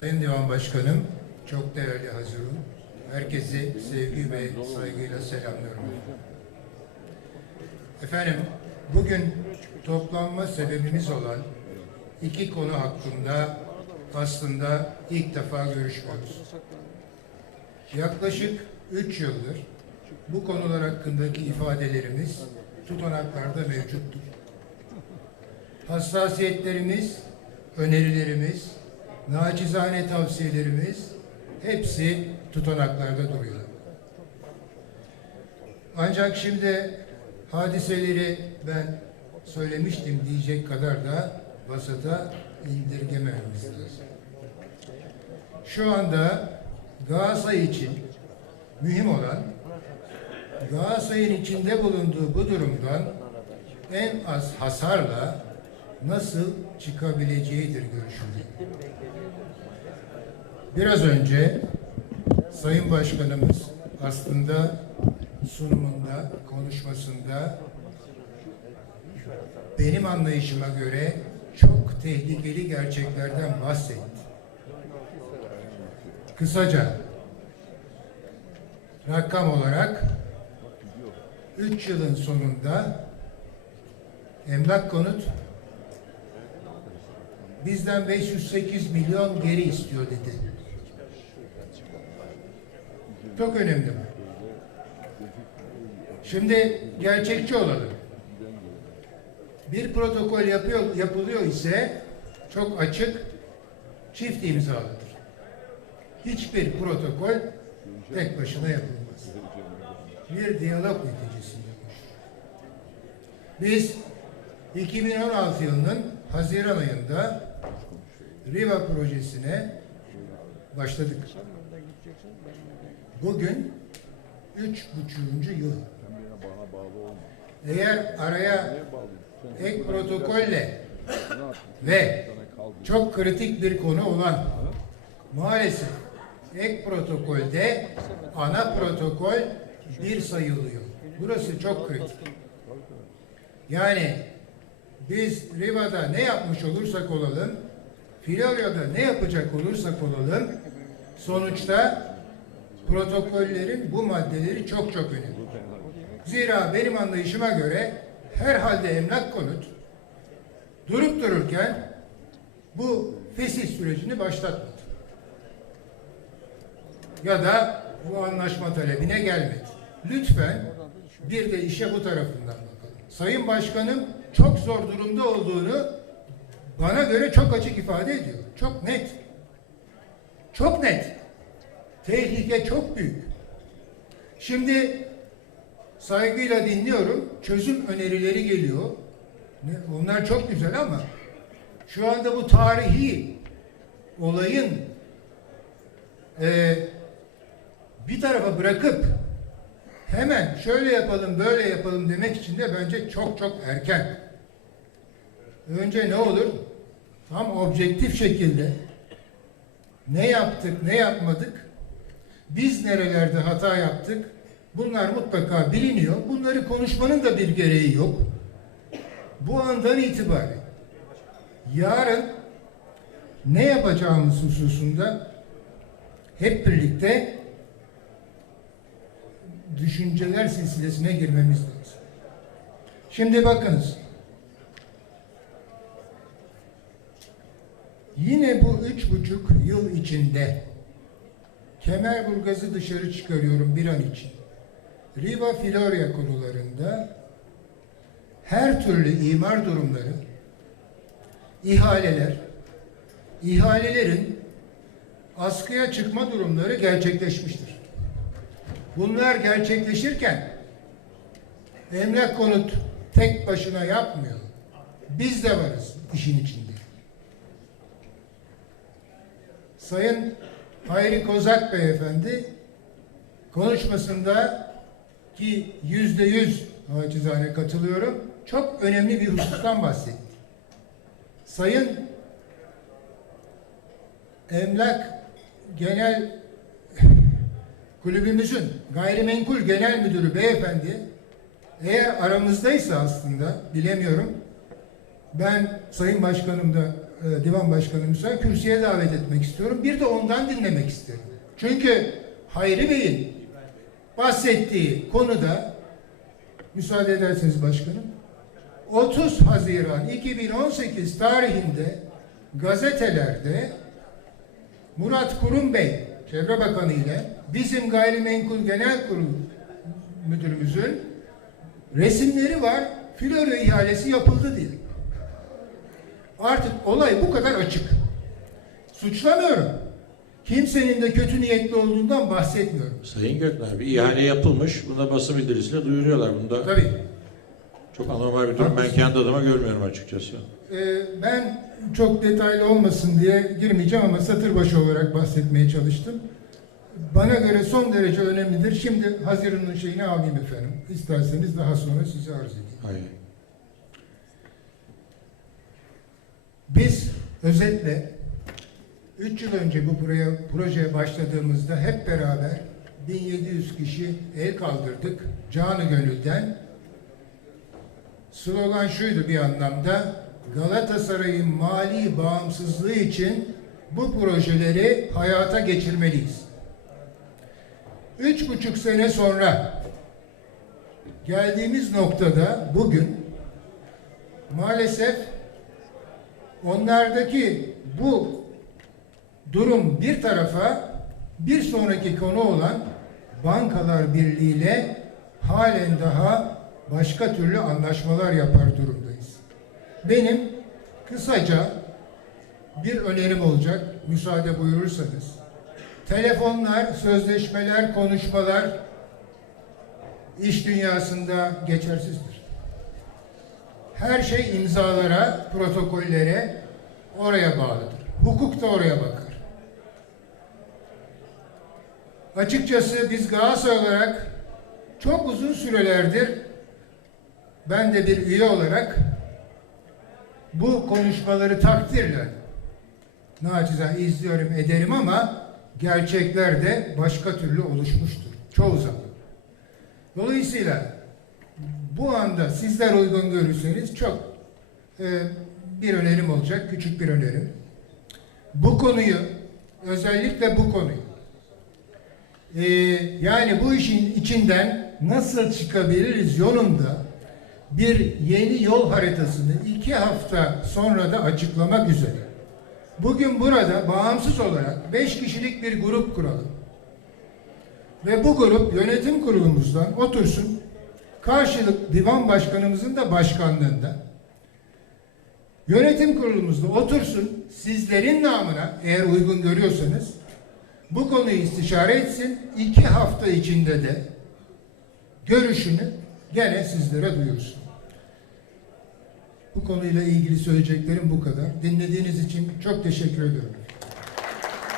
Sayın Divan Başkanım, çok değerli hazırım. Herkesi sevgi ve saygıyla selamlıyorum. Efendim, bugün toplanma sebebimiz olan iki konu hakkında aslında ilk defa görüşüyoruz. Yaklaşık üç yıldır bu konular hakkındaki ifadelerimiz tutanaklarda mevcuttur. Hassasiyetlerimiz, önerilerimiz, naçizane tavsiyelerimiz hepsi tutanaklarda duruyor. Ancak şimdi hadiseleri ben söylemiştim diyecek kadar da basata indirgememiz lazım. Şu anda Galatasaray için mühim olan Galatasaray'ın içinde bulunduğu bu durumdan en az hasarla nasıl çıkabileceğidir görüşünde. Biraz önce Sayın Başkanımız aslında sunumunda, konuşmasında benim anlayışıma göre çok tehlikeli gerçeklerden bahsetti. Kısaca rakam olarak 3 yılın sonunda emlak konut bizden 508 milyon geri istiyor dedi. Çok önemli bu. Şimdi gerçekçi olalım. Bir protokol yapıyor, yapılıyor ise çok açık çift imzalıdır. Hiçbir protokol tek başına yapılmaz. Bir diyalog neticesinde. Biz 2016 yılının Haziran ayında Riva projesine başladık. Bugün üç buçuğuncu yıl. Eğer araya ek protokolle ve çok kritik bir konu olan maalesef ek protokolde ana protokol bir sayılıyor. Burası çok kritik. Yani biz Riva'da ne yapmış olursak olalım, Florya'da ne yapacak olursak olalım, sonuçta protokollerin bu maddeleri çok çok önemli. Zira benim anlayışıma göre herhalde emlak konut durup dururken bu fesih sürecini başlatmadı. Ya da bu anlaşma talebine gelmedi. Lütfen bir de işe bu tarafından bakalım. Sayın Başkanım çok zor durumda olduğunu bana göre çok açık ifade ediyor. Çok net. Çok net. Tehlike çok büyük. Şimdi saygıyla dinliyorum. Çözüm önerileri geliyor. Onlar çok güzel ama şu anda bu tarihi olayın eee bir tarafa bırakıp hemen şöyle yapalım böyle yapalım demek için de bence çok çok erken. Önce ne olur? Tam objektif şekilde ne yaptık, ne yapmadık? Biz nerelerde hata yaptık? Bunlar mutlaka biliniyor. Bunları konuşmanın da bir gereği yok. Bu andan itibaren yarın ne yapacağımız hususunda hep birlikte düşünceler silsilesine girmemiz lazım. Şimdi bakınız. Yine bu üç buçuk yıl içinde Kemerburgaz'ı dışarı çıkarıyorum bir an için. Riva Florya konularında her türlü imar durumları, ihaleler, ihalelerin askıya çıkma durumları gerçekleşmiştir. Bunlar gerçekleşirken emlak konut tek başına yapmıyor. Biz de varız işin içinde. Sayın Hayri Kozak Beyefendi konuşmasında ki yüzde yüz naçizane katılıyorum. Çok önemli bir husustan bahsetti. Sayın Emlak Genel kulübümüzün gayrimenkul genel müdürü beyefendi eğer aramızdaysa aslında bilemiyorum ben Sayın Başkanım da e, divan başkanımıza kürsüye davet etmek istiyorum. Bir de ondan dinlemek isterim. Çünkü Hayri Bey'in bahsettiği konuda müsaade ederseniz başkanım 30 Haziran 2018 tarihinde gazetelerde Murat Kurum Bey Çevre Bakanı ile bizim Gayrimenkul Genel Kurul Müdürümüzün resimleri var. Florya ihalesi yapıldı diye. Artık olay bu kadar açık. Suçlamıyorum. Kimsenin de kötü niyetli olduğundan bahsetmiyorum. Sayın Gökmen bir ihale yapılmış. Bunda basın bildirisiyle duyuruyorlar. Bunda Tabii. çok anormal bir durum. Ben kendi adıma görmüyorum açıkçası. Ee, ben çok detaylı olmasın diye girmeyeceğim ama satır başı olarak bahsetmeye çalıştım. Bana göre son derece önemlidir. Şimdi Haziran'ın şeyini alayım efendim. İsterseniz daha sonra size arz edeyim. Hayır. Biz özetle 3 yıl önce bu buraya, projeye başladığımızda hep beraber 1700 kişi el kaldırdık canı gönülden. Slogan şuydu bir anlamda Galatasaray'ın mali bağımsızlığı için bu projeleri hayata geçirmeliyiz. Üç buçuk sene sonra geldiğimiz noktada bugün maalesef onlardaki bu durum bir tarafa bir sonraki konu olan Bankalar Birliği ile halen daha başka türlü anlaşmalar yapar durumdayız. Benim kısaca bir önerim olacak müsaade buyurursanız. Telefonlar, sözleşmeler, konuşmalar iş dünyasında geçersizdir. Her şey imzalara, protokollere oraya bağlıdır. Hukuk da oraya bakar. Açıkçası biz Galatasaray olarak çok uzun sürelerdir ben de bir üye olarak bu konuşmaları takdirle naçizane izliyorum ederim ama gerçekler de başka türlü oluşmuştur. Çoğu zaman. Dolayısıyla bu anda sizler uygun görürseniz çok e, bir önerim olacak, küçük bir önerim. Bu konuyu, özellikle bu konuyu, e, yani bu işin içinden nasıl çıkabiliriz yolunda bir yeni yol haritasını iki hafta sonra da açıklamak üzere. Bugün burada bağımsız olarak beş kişilik bir grup kuralım. Ve bu grup yönetim kurulumuzdan otursun, karşılık divan başkanımızın da başkanlığında yönetim kurulumuzda otursun, sizlerin namına eğer uygun görüyorsanız bu konuyu istişare etsin, iki hafta içinde de görüşünü gene sizlere duyursun. Bu konuyla ilgili söyleyeceklerim bu kadar. Dinlediğiniz için çok teşekkür ediyorum.